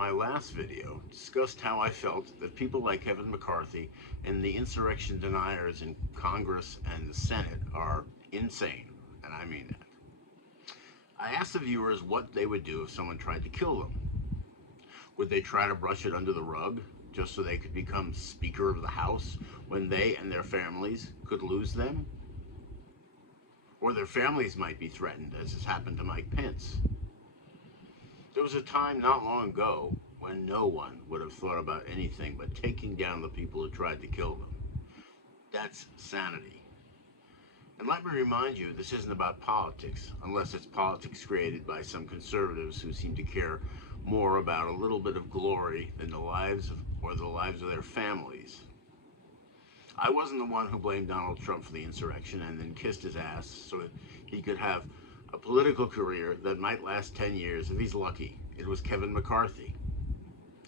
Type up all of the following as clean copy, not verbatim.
My last video discussed how I felt that people like Kevin McCarthy and the insurrection deniers in Congress and the Senate are insane, and I mean that. I asked the viewers what they would do if someone tried to kill them. Would they try to brush it under the rug just so they could become Speaker of the House when they and their families could lose them? Or their families might be threatened, as has happened to Mike Pence. There was a time not long ago when no one would have thought about anything but taking down the people who tried to kill them. That's sanity. And let me remind you, this isn't about politics, unless it's politics created by some conservatives who seem to care more about a little bit of glory than the lives of their families. I wasn't the one who blamed Donald Trump for the insurrection and then kissed his ass so that he could have a political career that might last 10 years if he's lucky. It was Kevin McCarthy.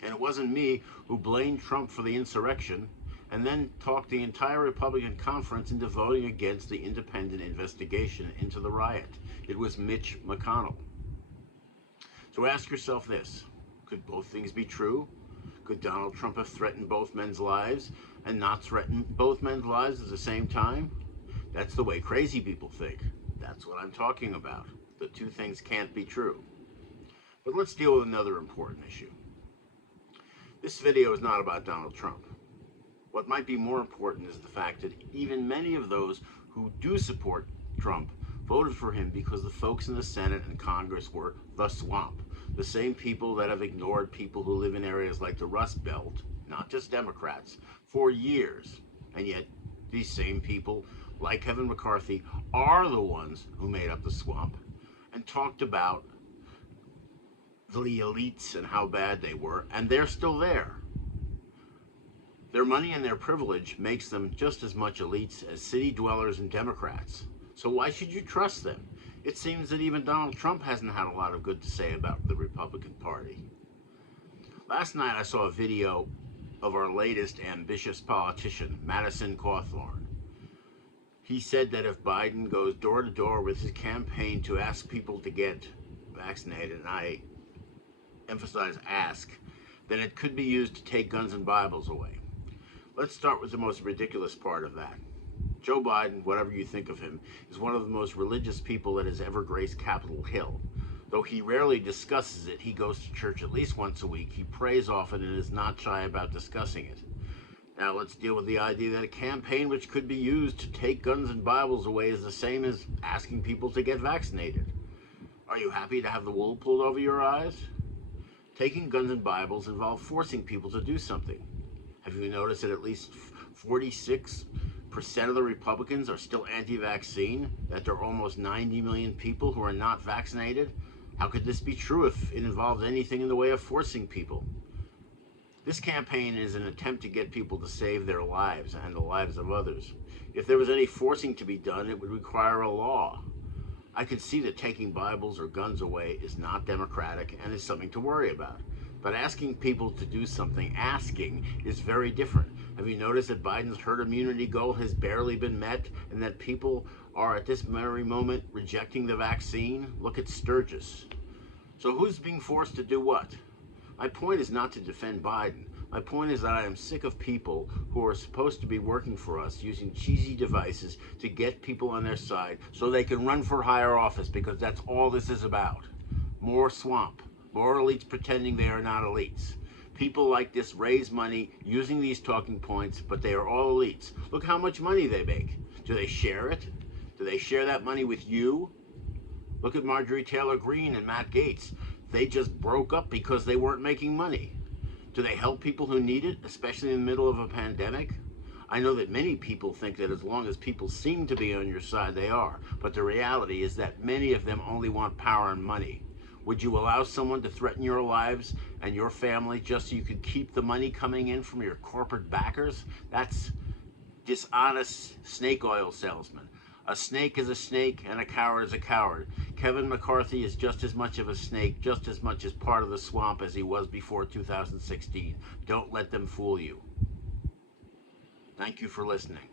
And it wasn't me who blamed Trump for the insurrection and then talked the entire Republican conference into voting against the independent investigation into the riot. It was Mitch McConnell. So ask yourself this: could both things be true? Could Donald Trump have threatened both men's lives and not threatened both men's lives at the same time? That's the way crazy people think. That's what I'm talking about. The two things can't be true. But let's deal with another important issue. This video is not about Donald Trump. What might be more important is the fact that even many of those who do support Trump voted for him because the folks in the Senate and Congress were the swamp. The same people that have ignored people who live in areas like the Rust Belt, not just Democrats, for years. And yet these same people, like Kevin McCarthy, are the ones who made up the swamp and talked about the elites and how bad they were, and they're still there. Their money and their privilege makes them just as much elites as city dwellers and Democrats. So why should you trust them? It seems that even Donald Trump hasn't had a lot of good to say about the Republican Party. Last night I saw a video of our latest ambitious politician, Madison Cawthorn. He said that if Biden goes door to door with his campaign to ask people to get vaccinated, and I emphasize ask, then it could be used to take guns and Bibles away. Let's start with the most ridiculous part of that. Joe Biden, whatever you think of him, is one of the most religious people that has ever graced Capitol Hill. Though he rarely discusses it, he goes to church at least once a week, he prays often, and is not shy about discussing it. Now let's deal with the idea that a campaign which could be used to take guns and Bibles away is the same as asking people to get vaccinated. Are you happy to have the wool pulled over your eyes? Taking guns and Bibles involve forcing people to do something. Have you noticed that at least 46% of the Republicans are still anti-vaccine, that there are almost 90 million people who are not vaccinated? How could this be true if it involved anything in the way of forcing people? This campaign is an attempt to get people to save their lives and the lives of others. If there was any forcing to be done, it would require a law. I can see that taking Bibles or guns away is not democratic and is something to worry about. But asking people to do something, asking, is very different. Have you noticed that Biden's herd immunity goal has barely been met and that people are at this very moment rejecting the vaccine? Look at Sturgis. So who's being forced to do what? My point is not to defend Biden. My point is that I am sick of people who are supposed to be working for us using cheesy devices to get people on their side so they can run for higher office, because that's all this is about. More swamp. More elites pretending they are not elites. People like this raise money using these talking points, but they are all elites. Look how much money they make. Do they share it? Do they share that money with you? Look at Marjorie Taylor Greene and Matt Gaetz. They just broke up because they weren't making money. Do they help people who need it, especially in the middle of a pandemic? I know that many people think that as long as people seem to be on your side, they are. But the reality is that many of them only want power and money. Would you allow someone to threaten your lives and your family just so you could keep the money coming in from your corporate backers? That's dishonest snake oil salesman. A snake is a snake and a coward is a coward. Kevin McCarthy is just as much of a snake, just as much as part of the swamp as he was before 2016. Don't let them fool you. Thank you for listening.